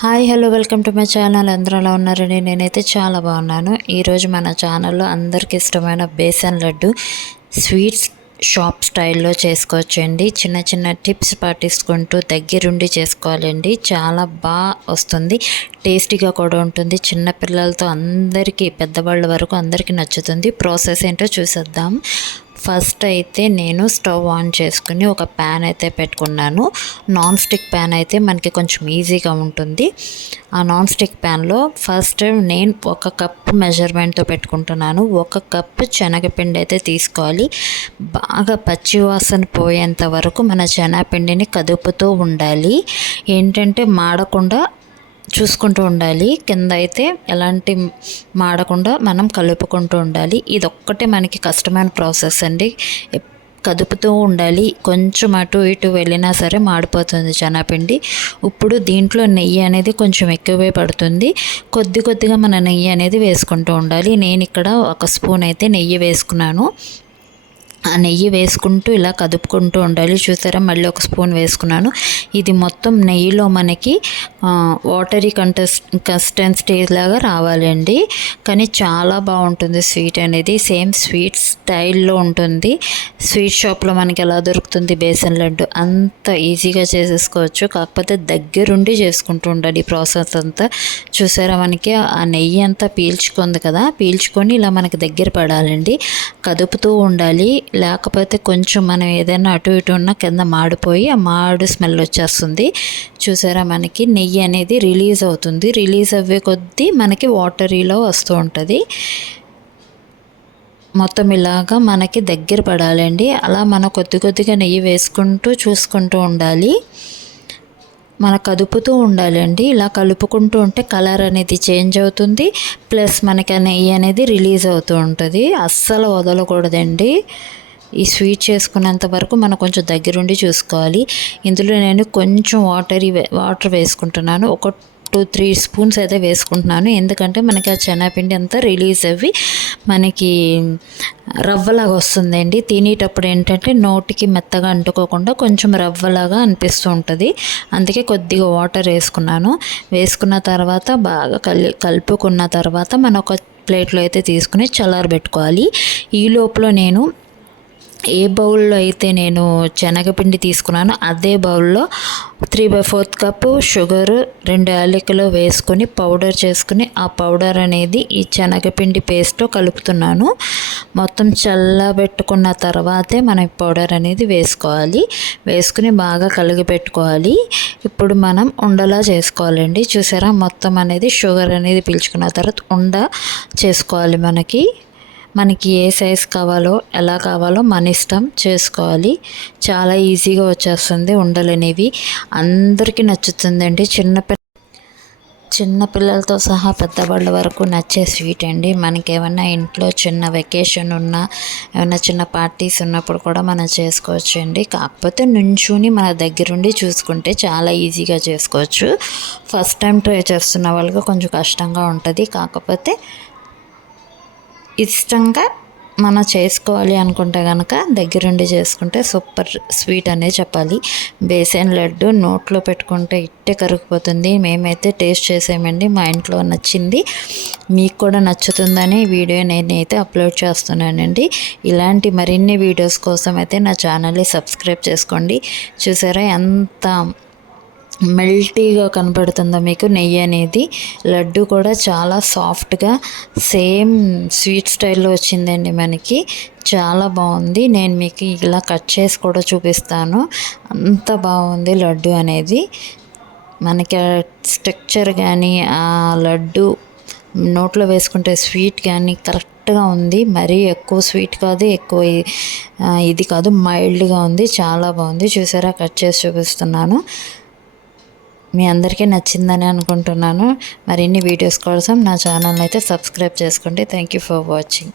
Hi hello welcome to my channel. అందరూ ఎలా ఉన్నారండి? నేనైతే చాలా బాగున్నాను. ఈరోజు మన ఛానల్లో అందరికి ఇష్టమైన బేసన్ లడ్డు స్వీట్స్ షాప్ స్టైల్లో చేసుకోవచ్చండి. చిన్న చిన్న టిప్స్ పాటించుకుంటూ దగ్గరుండి చేసుకోవాలండి. చాలా బాగా వస్తుంది, టేస్టీగా కూడా ఉంటుంది. చిన్నపిల్లలతో అందరికీ, పెద్దవాళ్ళ వరకు అందరికీ నచ్చుతుంది. ప్రాసెస్ ఏంటో చూసేద్దాం. ఫస్ట్ అయితే నేను స్టవ్ ఆన్ చేసుకుని ఒక ప్యాన్ అయితే పెట్టుకున్నాను. నాన్ స్టిక్ ప్యాన్ అయితే మనకి కొంచెం ఈజీగా ఉంటుంది. ఆ నాన్ స్టిక్ ప్యాన్లో ఫస్ట్ నేను ఒక కప్పు మెజర్మెంట్తో పెట్టుకుంటున్నాను. ఒక కప్పు శనగపిండి అయితే తీసుకోవాలి. బాగా పచ్చివాసన పోయేంత వరకు మన శనగపిండిని కదుపుతూ ఉండాలి. ఏంటంటే మాడకుండా చూసుకుంటూ ఉండాలి. కింద అయితే ఎలాంటి మాడకుండా మనం కలుపుకుంటూ ఉండాలి. ఇదొక్కటే మనకి కష్టమైన ప్రాసెస్ అండి. కదుపుతూ ఉండాలి. కొంచెం అటు ఇటు వెళ్ళినా సరే మాడిపోతుంది శనగపిండి. ఇప్పుడు దీంట్లో నెయ్యి అనేది కొంచెం ఎక్కువే పడుతుంది. కొద్దిగా మన నెయ్యి అనేది వేసుకుంటూ ఉండాలి. నేను ఇక్కడ ఒక స్పూన్ అయితే నెయ్యి వేసుకున్నాను. ఆ నెయ్యి వేసుకుంటూ ఇలా కదుపుకుంటూ ఉండాలి. చూసారా, మళ్ళీ ఒక స్పూన్ వేసుకున్నాను. ఇది మొత్తం నెయ్యిలో మనకి వాటరీ కన్సిస్టెన్సీ లాగా రావాలండి. కానీ చాలా బాగుంటుంది స్వీట్ అనేది. సేమ్ స్వీట్ స్టైల్లో ఉంటుంది. స్వీట్ షాప్లో మనకి ఎలా దొరుకుతుంది బేసన్ లడ్డు, అంత ఈజీగా చేసేసుకోవచ్చు. కాకపోతే దగ్గరుండి చేసుకుంటూ ఉండాలి ఈ ప్రాసెస్ అంతా. చూసారా, మనకి ఆ నెయ్యి అంతా పీల్చుకుంది కదా, పీల్చుకొని ఇలా మనకి దగ్గర పడాలండి. కదుపుతూ ఉండాలి. లేకపోతే కొంచెం మనం ఏదైనా అటు ఇటు ఉన్న కింద మాడిపోయి ఆ మాడు స్మెల్ వచ్చేస్తుంది. చూసారా, మనకి నెయ్యి అనేది రిలీజ్ అవుతుంది. రిలీజ్ అవ్వే కొద్దీ మనకి వాటరీలో వస్తూ ఉంటుంది. మొత్తం ఇలాగా మనకి దగ్గర పడాలండి. అలా మనం కొద్దిగా నెయ్యి వేసుకుంటూ చూసుకుంటూ ఉండాలి. మన కదుపుతూ ఉండాలండి. ఇలా కలుపుకుంటూ ఉంటే కలర్ అనేది చేంజ్ అవుతుంది. ప్లస్ మనకి ఆ నెయ్యి అనేది రిలీజ్ అవుతూ ఉంటుంది. అస్సలు వదలకూడదండి. ఈ స్వీట్ చేసుకున్నంత వరకు మనం కొంచెం దగ్గరుండి చూసుకోవాలి. ఇందులో నేను కొంచెం వాటర్ వేసుకుంటున్నాను. ఒక 2-3 స్పూన్స్ అయితే వేసుకుంటున్నాను. ఎందుకంటే మనకి ఆ శనగపిండి అంతా రిలీజ్ అవ్వి మనకి రవ్వలాగా వస్తుందండి. తినేటప్పుడు ఏంటంటే నోటికి మెత్తగా అంటుకోకుండా కొంచెం రవ్వలాగా అనిపిస్తూ ఉంటుంది. అందుకే కొద్దిగా వాటర్ వేసుకున్నాను. వేసుకున్న తర్వాత బాగా కలుపుకున్న తర్వాత మనం ఒక ప్లేట్లో అయితే తీసుకుని చల్లారబెట్టుకోవాలి. ఈ లోపల నేను ఏ బౌల్లో అయితే నేను శనగపిండి తీసుకున్నానో అదే బౌల్లో 3/4 కప్పు షుగరు, 2 యాలకులు వేసుకొని పౌడర్ చేసుకుని ఆ పౌడర్ అనేది ఈ శనగపిండి పేస్ట్లో కలుపుతున్నాను. మొత్తం చల్లబెట్టుకున్న తర్వాతే మనం ఈ పౌడర్ అనేది వేసుకోవాలి. వేసుకుని బాగా కలిగిపెట్టుకోవాలి. ఇప్పుడు మనం ఉండలా చేసుకోవాలండి. చూసారా, మొత్తం అనేది షుగర్ అనేది పీల్చుకున్న తర్వాత ఉండ చేసుకోవాలి. మనకి ఏ సైజ్ కావాలో, ఎలా కావాలో మన ఇష్టం చేసుకోవాలి. చాలా ఈజీగా వచ్చేస్తుంది. ఉండలనేవి అందరికీ నచ్చుతుందండి. చిన్నపిల్లలతో సహా పెద్దవాళ్ళ వరకు నచ్చే స్వీట్ అండి. మనకి ఏమన్నా ఇంట్లో చిన్న వెకేషన్ ఉన్నా, ఏమైనా చిన్న పార్టీస్ ఉన్నప్పుడు కూడా మనం చేసుకోవచ్చు అండి. కాకపోతే నుంచుని మన దగ్గరుండి చూసుకుంటే చాలా ఈజీగా చేసుకోవచ్చు. ఫస్ట్ టైం ట్రై చేస్తున్న వాళ్ళకి కొంచెం కష్టంగా ఉంటుంది. కాకపోతే ఇష్టంగా మనం చేసుకోవాలి అనుకుంటే కనుక దగ్గరుండి చేసుకుంటే సూపర్ స్వీట్ అనే చెప్పాలి. బేసన్ లడ్డు నోట్లో పెట్టుకుంటే ఇట్టే కరిగిపోతుంది. మేమైతే టేస్ట్ చేసామండి. మా ఇంట్లో నచ్చింది. మీకు కూడా నచ్చుతుందని వీడియో నేనైతే అప్లోడ్ చేస్తున్నానండి. ఇలాంటి మరిన్ని వీడియోస్ కోసం అయితే నా ఛానల్ని సబ్స్క్రైబ్ చేసుకోండి. చూసారా ఎంత మెల్టీగా కనపడుతుందో మీకు నెయ్యి అనేది. లడ్డు కూడా చాలా సాఫ్ట్గా సేమ్ స్వీట్ స్టైల్లో వచ్చిందండి మనకి. చాలా బాగుంది. నేను మీకు ఇలా కట్ చేసి కూడా చూపిస్తాను. అంత బాగుంది లడ్డు అనేది. మనకి స్ట్రక్చర్ కానీ ఆ లడ్డు నోట్లో వేసుకుంటే స్వీట్ కానీ కరెక్ట్గా ఉంది. మరీ ఎక్కువ స్వీట్ కాదు, ఎక్కువ ఇది కాదు, మైల్డ్గా ఉంది. చాలా బాగుంది. చూసారా, కట్ చేసి చూపిస్తున్నాను. మీ అందరికీ నచ్చిందని అనుకుంటున్నాను. మరిన్ని వీడియోస్ కోసం నా ఛానల్ని అయితే సబ్స్క్రైబ్ చేసుకోండి. Thank you for watching.